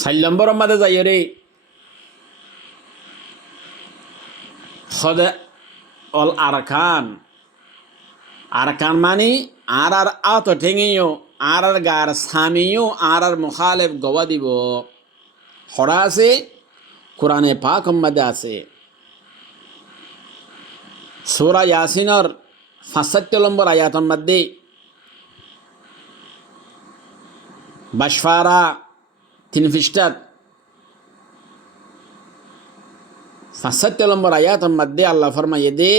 4 নম্বর মাঝে যাই রে খদে অল আরকান আরকান মানে আর আত ঠেঙিও আর গার সামিও আর মুখালেফ গওয়া দিব খরা আছে কোরআনে পাক মাঝে আছে সূরা ইয়াসিনের 65 নম্বর আয়াতের মধ্যে বাশফারা 3 পৃষ্ঠাত 65 নম্বর আয়াতের মধ্যে আল্লাহ ফরমায়ে দে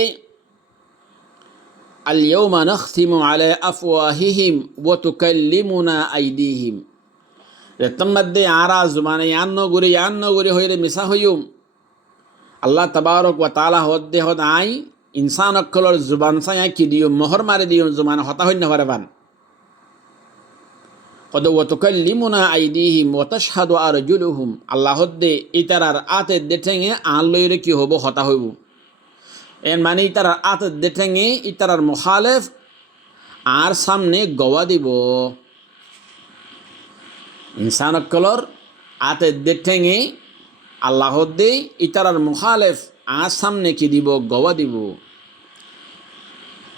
اليوم نختم على أفواههم وتكلمنا أيديهم মধ্যে আরা জুমানে ইয়ান্ন গুরি হইলে মিশা হইম আল্লাহ তাবারক ওয়া তাআলা হদ্দে হদ আই ইনসান অকলর জুবান সাই কি দিও মোহর মারে দিও জুমান হতা হইন পারে বান কদ ওয়া তুকাল্লিমুনা আইদিহিম ওয়া তাশহাদু আরজুলুহুম আল্লাহ হদ্দে ইতারার আতে দেঠেঙে আন লইরে কি হবো হতা হইব এর মানে ইতারার আতে দেঠেঙে ইতারার মুখালেফ আর সামনে গওয়া দিব ইনসান অকলর আতে দেঠেঙে আল্লাহ হদ্দে ইতারার মুখালেফ আর সামনে কি দিব গওয়া দিব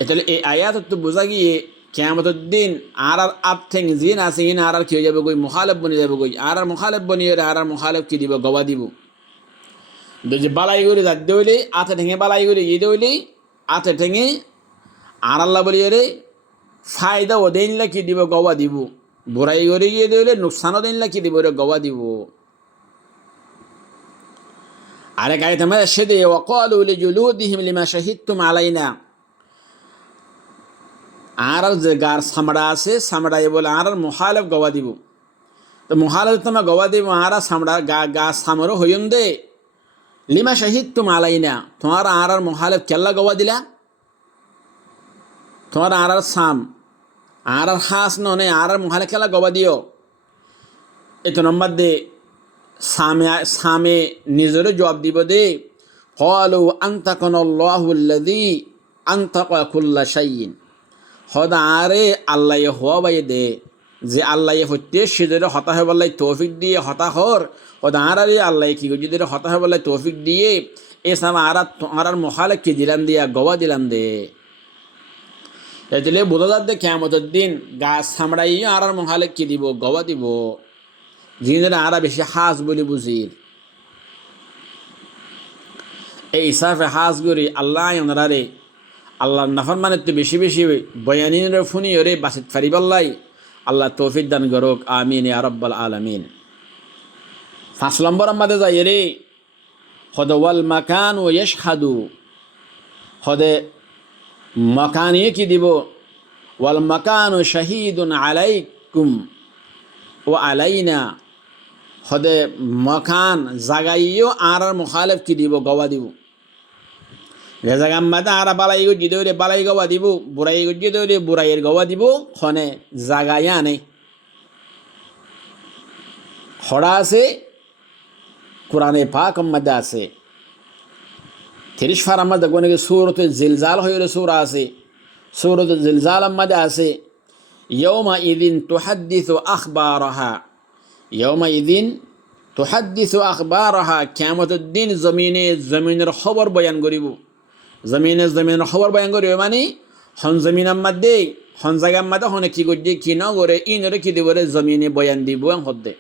তাহলে এই আয়াত তো বোঝা গিয়ে কিয়ামতের দিন আর আপ ঠেং জিন আছে ইন আর কি হয়ে যাবে কই মুখালেফ বনি যাবে কই আর মুখালেফ বনি আর মুখালেফ কি দিব গওয়া দিব যে বালাই করে যাদ দইলে আতে ঠেঙে বালাই করে ই দইলে আতে ঠেঙে আর আল্লাহ বলি রে ফায়দা ও দেনলা কি দিব গওয়া দিব বুড়াই করে গিয়ে দইলে নুকসানও দেনলা কি দিব রে গওয়া দিব আরেক আয়াতে আমরা সেদে ওয়াকালু লিজুলুদিহিম লিমা শাহিদতুম আলাইনা আর যে গার সামড়া আছে সামড়াই বলে আর মুখালেফ গওয়া দিব তো মুখালেফ তোমার গওয়া দিব আর সামড়া গা সামরো হইন দে লিমা শাহিদতুম আলাইনা তোমার আর মুখালেফ কেল্লা গওয়া দিলা তোমার আর সাম আর হাস ননে আর মুখালেফ কেল্লা গওয়া দিও এত নম্বর দে সামে নিজের জবাব দিব দে ক্বালু আনতাকানাল্লাহু আল্লাযী আনতাকা কুল্লা শাইইন হদা আরে আল্লাহ হওয়া বাই দে যে আল্লাহ হতে সেদের হতা হয়ে বললাই তৌফিক দিয়ে হতা হর হদা আরে আল্লাহ কি যদি হতা হয়ে বললাই তৌফিক দিয়ে এ সামা আর মুখালেফ কি দিলাম দিয়া গওয়া দিলাম দে এতলে বোঝা যাচ্ছে কিয়ামতের দিন গাছ সামড়াই আর মুখালেফ কি দিব গওয়া দিব জিনেরা আরা বেশি হাস বলে বুঝির এই ইসাফে হাস করি আল্লাহ ওনারে আল্লাহ নাফর মানে তো বেশি বেশি বয়ানির ফুনি ওরে বাসিত ফারিবাল্লাই আল্লাহ তৌফিক দান করুক আমিন ইয়া রাব্বাল আলামিন 5 নম্বর আমাদের যাই রে খদ ওয়াল মাকান ও ইয়াশহাদু খদে মাকানিয়ে কি দিব ওয়াল মাকানু শাহিদুন আলাইকুম ও আলাইনা হদে মকান জাগাইও আর মুখালেফ কি দিব গওয়া দিব যে জায়গা মাদা আর বালাই গো দিদরে বালাই গওয়া দিব বুড়াই গো দিদরে বুড়াইয়ের গওয়া দিব খনে জাগাইয়া নেই খড়া আছে কোরআনে পাক মধ্যে আছে 30 ফার মধ্যে কোন সূরাতুল জিলজাল হইরে সূরা আছে সূরাতুল জিলজাল মধ্যে আছে ইয়াউমা ইযিন তুহাদ্দিসু আখবারাহা ইয়াউমা ইযিন তুহাদ্দিসু আখবারাহা কিয়ামতের দিন জমিনের খবর বয়ান করিব জমিনের খবর বয়ান করিব মানে হন জমিনের মধ্যে হন জায়গার মধ্যে হনে কি করছে কি না করে ইনরে কি দিব রে জমিনে বয়ান দিব হদ্দে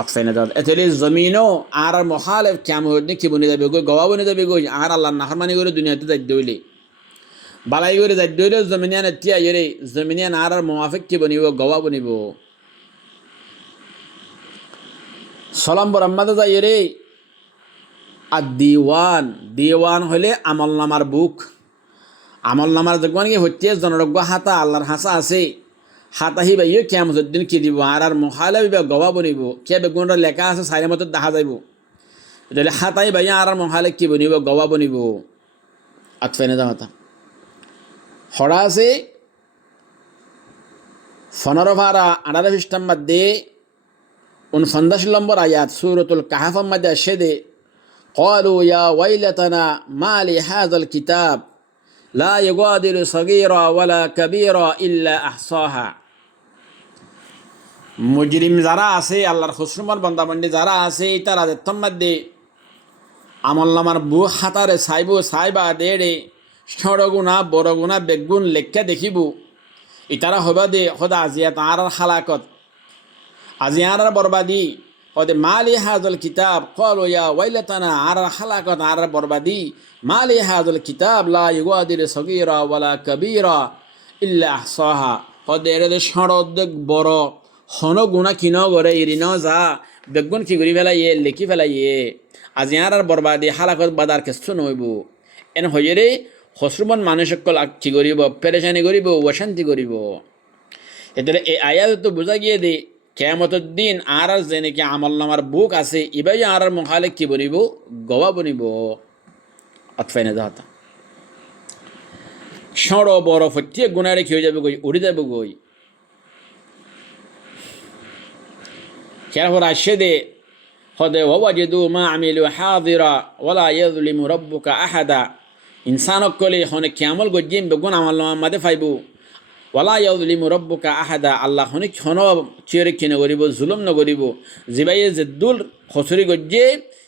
অক্সাইনে দাদ এতলে জমিনও আর মুখালেফ কিয়ামত দিন কি বনে যাবে গো গওয়া বনে যাবে গো আর আল্লাহ নাফরমানি করে দুনিয়াতে যাই দইলে বালাই করে যাই দইলে জমিনিয়ান তিয়া ইরে জমিনিয়ান আর মুওয়াফিক কি বনিব গওয়া বনিব সলাম বরাম্মাদে যাই রে আর দিওয়ান হলে আমল নামার বুক আমল নামার দেখবেন কি হচ্ছে জনরজ্ঞ হাতা আল্লাহর হাসা আছে হাতাহি বাইও কিয়ামতের দিন কি দিব আর মুখালেফ গওয়া বনিব কে বেগুনটা লেখা আছে সাইরে মতো দেখা যাইব তাহলে হাতাই বাইয়া আর মুখালেফ কি বনিব গওয়া বনিব আতফেনে দা হাতা হড়া আছে 15 ভাড়া 18 পৃষ্ঠার মধ্যে 49 নম্বর আয়াত সূরাতুল কাহফের মধ্যে সেদে ক্বালু ইয়া ওয়াইলাতানা মা লি হাযাল কিতাব লা ইউগাদিরু সগীরা ওয়ালা কাবীরা ইল্লা আহসাহা মুজরিম যারা আছে আল্লাহর খুসরুমার বন্দাবন্দি যারা আছে তারা মধ্যে আমল নামার বু হাতারে সাইবা দেড়ে ষড় গুণা বড় গুণা বেগুন লেখা দেখিব ইতারা হবা দে সদা আজিয়া তাঁর হালাকত আজিয়ার বরবাদি হদে মালি হাজল কিতাব কল ইয়া ওয়াইলাতানা আর হালাকত আর বরবাদি মালি হাজল কিতাব লা ইউগাদির সগীরা ওয়ালা কবীরা ইল্লা আহসাহা হদে এরে ষড় বড় হন গুণা কিন গরে ইরিন যা বেগুন কি করি ফেলাইয়ে লেখি ফেলাইয়ে আজিয়ার বরবাদি হালাকত বাদার কেস্তু নইব এন হইরে হসরুমন মানুষকল কি করিব পেরেশানি করিব অশান্তি করিব এতে এই আয়াত তো বোঝা গিয়ে দে কিয়ামতের দিন আর যে নাকি আমল নামার বুক আছে ইবাই আর মহালে কি বনিব গওয়া বনিব আতফাইনা যাতা সড় বড় প্রত্যেক গুণারে কি হয়ে যাবে গই উড়ে যাবে গই কেয়ার আসে দে হদে ওয়াজিদু মা আমিলু হাদিরা ওয়ালা ইয়াযলিমু রাব্বুকা আহাদা ইনসানক কলে হনে কিয়ামল গজ্জিম বেগুন আমল নামা মাদে ফাইবু ওয়ালা ইয়াযলিমু রাব্বুকা আহাদা আল্লাহ হনে হন চিরে কিনে করিব জুলুম ন করিব জিবাইয়ে জেদুল খসরি গজ্জে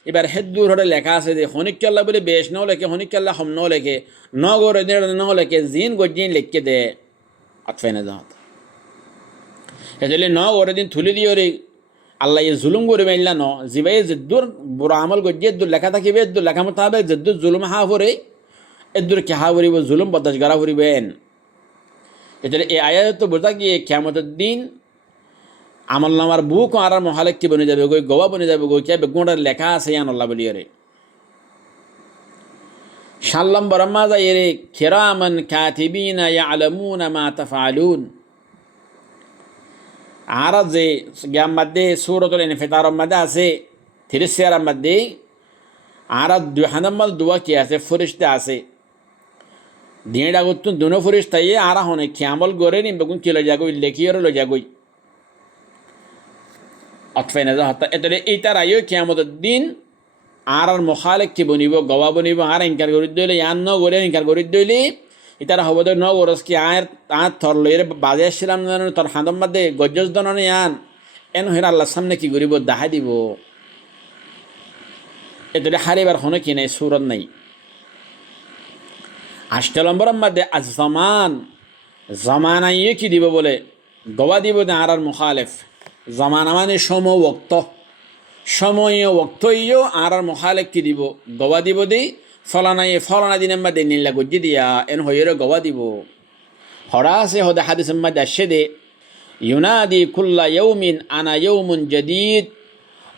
এবার হেদুর হরে লেখা আছে যে হনিক আল্লাহ বলে বেশ ন লেখে হনিক আল্লাহ হম ন লেখে ন গরে ন লেখে জিন গজ্জিন লেখকে দে আতফাইনা যাত এজলে ন গরে দিন থুলি দিও রে আল্লাহ ইয়ে জুলুম করে মাইলা ন জিবাইয়ে জেদুর বুড়া আমল গজ্জে এদুর লেখা থাকিবে এদুর লেখা মোতাবেক জেদুর জুলুম হা ভরে এদুর কে হা ভরিব জুলুম বদাস গারা ভরিবেন এজলে এই আয়াত তো বোঝা গিয়ে কিয়ামতের দিন আমল নামার বুক আর মহালেক কি বনে যাবে গই গওয়া বনে যাবে গই কে বেগুনটার লেখা আছে ইয়ান আল্লাহ বলিয়ে রে শাল্লাম বরম্মা যায় রে কিরামান কাতিবিনা ইয়ালামুনা মা তাফআলুন আর যে গ্যাম মধ্যে সূরাতুল ইনফিতার মধ্যে আছে 30 মধ্যে আর দুই হানামাল দোয়া কি আছে ফেরেশতা আছে দিনটা গতুন দুনো ফেরেশতা ই আর হনে কিয়ামল গরে নি বেগুন কি লই যাগই লেখিয়র লই যাগই আতফাইনা যাতা এতরে এইটার আয়ো কিয়ামতের দিন আর মুখালেক কি বনিব গওয়া বনিব আর ইনকার করি দইলে ইয়ান ন গরে ইনকার করি দইলে ইতারা হবদ ন গরস কি আর তার থর লইরে বাজে ছিলাম তোর হাদম মধ্যে গজ্জজ দননে ইয়ান এন হইরা আল্লাহর সামনে কি করিব দেখা দিব এতরে হারিবার হনে কি নাই সূরত নাই 8 নম্বরের মধ্যে আজ জামানায় কি দিব বলে গওয়া দিব না আর মুখালেফ জামানা মানে সময় ওক্তইও আর মহালেক কি দিব গওয়া দিব দেই ফলানা দিনের মধ্যে নীলা গজ্জি দিয়া এন হইরে গওয়া দিব হরা আছে হদে হাদিসের মধ্যে আসে দে ইউনাদি কুল্লা ইয়াউমিন আনা ইয়াউমুন জাদীদ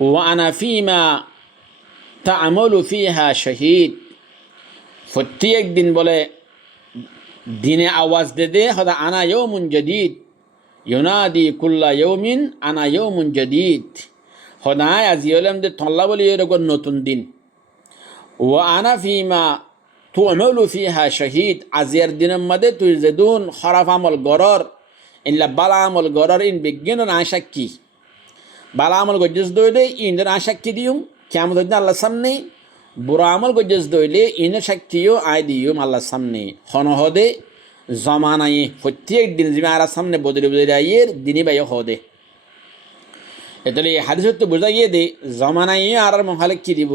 ওয়া আনা ফিমা তা'মালু ফিহা শাহীদ প্রত্যেক দিন বলে দিনে আওয়াজ দে হদা আনা ইয়াউমুন জাদীদ ইউনাদি কুল্লা ইয়াউমিন আনা ইয়াউমুন জাদীদ হদায় আজি হলাম দে তল্লা বলি এরকম নতুন দিন ও আনা ফিমা তু'মালু ফিহা শাহীদ আজিয়ার দিনের মধ্যে তুই যেদুন খারাপ আমল গরর ইল্লা বালা আমল গরর ইন বিজ্ঞান না সাক্ষী বালা আমল গজ্জস দইলে ইন না সাক্ষী দিউম কিয়ামতের দিন আল্লাহর সামনে বুড়া আমল গজ্জস দইলে ইন সাক্ষীও আয় দিউম আল্লাহর সামনে হনহদে জমানাই প্রত্যেক দিন জিমে আর সামনে বদলে আইয়ের দিনই বাই হদে এতলে হাদিসত তো বোঝা গিয়ে দে জমানাই আর মহালেক কি দিব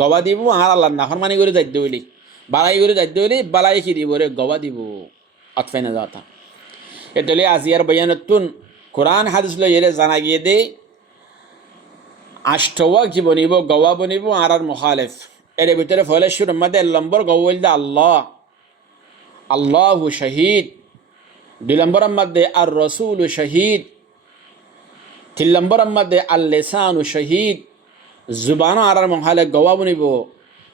গওয়া দিব আর আল্লাহ নাফরমানি করে যাইতে হইলে বালাই করে যাইতে হইলে বালাই কি দিব রে গওয়া দিব আতফাইনা যাতা এতলে আজিয়ার বয়ানতুন কোরআন হাদিস লো এলে জানা গিয়ে দে আষ্টওয়া কি বনিব গওয়া বনিব আর মুখালিফ এর ভিতরে ফলে শুরুর মধ্যে নম্বর গওয়াল দা আল্লাহু শহীদ 2 নম্বরের মধ্যে আর রাসূল শহীদ 3 নম্বরের মধ্যে আল লিসানু শহীদ জুবান আর মহালে গওয়া বনিব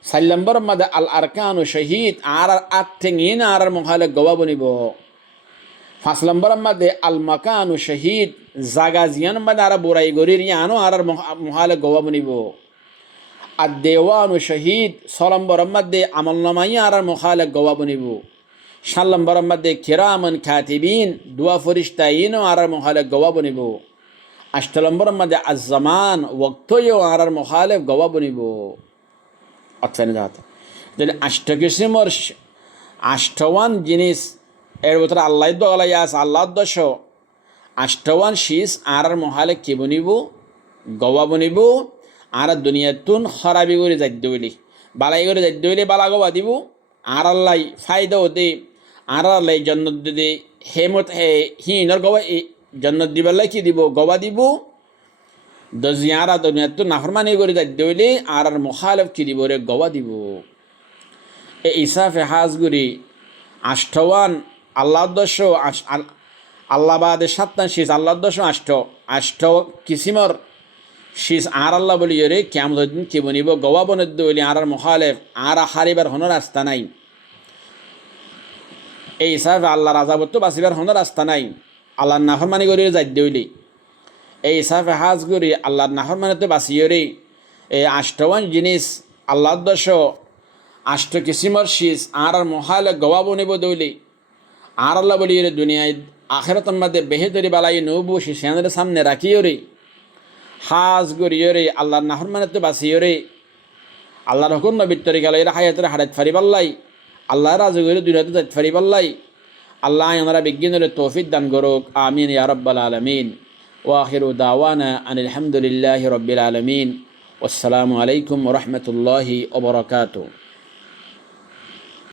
4 নম্বরের মধ্যে আল আরকানু শহীদ আর আত্তিন আর মহালে গওয়া বনিব 5 নম্বরের মধ্যে আল মাকানু শহীদ জাগা জিয়ান মধ্যে আর বুরাই গরির ইয়ানো আর মহালে গওয়া বনিব আর দেওয়ানু শহীদ 6 নম্বরের মধ্যে আমল নামাই আর মহালে গওয়া বনিব 7 নম্বরের মধ্যে কিরামান কাতিবিন দুয়া ফেরেশতাইন আর মহালে গওয়া বনিব 8 নম্বরের মধ্যে আজ-জামান ওয়াক্তয়ও আর মহালে গওয়া বনিব আতফাইনা যাতা তাহলে 8 কিসিমর 8wan জিনিস এর ভিতরে আল্লাহ দোয়ালাই আছে আল্লাহ দশ আষ্টওয়ান শীষ আর মহালে কি বনিব গওয়া বনিব আর দুনিয়াতুন খরাবি করে যাইতে হইলে বালাই করে যাইতে হইলে বালা গওয়া দিব আর আল্লাহ ফায়দা হতে আর আল্লাহ জন্নত দিতে হেমত হে হিনর গওয়া জন্নত দিবার কি দিব গওয়া দিব দজিয়ারা দুনিয়াতুন নাফরমানি করে যাইতে হইলে আর মুখালেফ কি দিব রে গওয়া দিব এই ইসাফে হাজগুড়ি আষ্টওয়ান আল্লাহ দশ আল্লাহবাদে সাতটা শীষ আল্লাহ দশ আষ্ট কিসিমর শীষ আর আল্লাহ বলি রে কেমন দিন কি বনিব গওয়া বনের দইলি আর মুখালেফ আর হারিবার হন রাস্তা নাই এই হিসাবে আল্লাহ রাজাবত্ব বাঁচিবার হন রাস্তা নাই আল্লাহর নাফরমানি করে যাই দইলি এই হিসাবে হাজ করি আল্লাহর নাফরমানিতে বাঁচিয়ে রে এই আষ্টওয়ান জিনিস আল্লাহ দশ আষ্ট কিসিমর শীষ আর মুখালেফ গওয়া বনিব দইলি আর আল্লাহ বলি রে দুনিয়ায় আখেরাতের মধ্যে বেহেতরি বালাই নবু শিশানের সামনে রাখিও রে হাজ গড়িও রে আল্লাহর নাফরমানিতে বাঁচিও রে আল্লাহর হুকুম নবীর তরিকা লইরা হায়াতের হারাত ফারিবাল্লাই আল্লাহ রাজু করে দুনিয়াতে যাইতে ফারিবাল্লাই আল্লাহ আমরা বিজ্ঞানের তৌফিক দান করুক আমিন ইয়া রাব্বাল আলামিন ওয়া আখিরু দাওয়ানা আনিল হামদুলিল্লাহি রাব্বিল আলামিন ওয়াসসালামু আলাইকুম ওয়া রাহমাতুল্লাহি ওয়া বারাকাতুহু।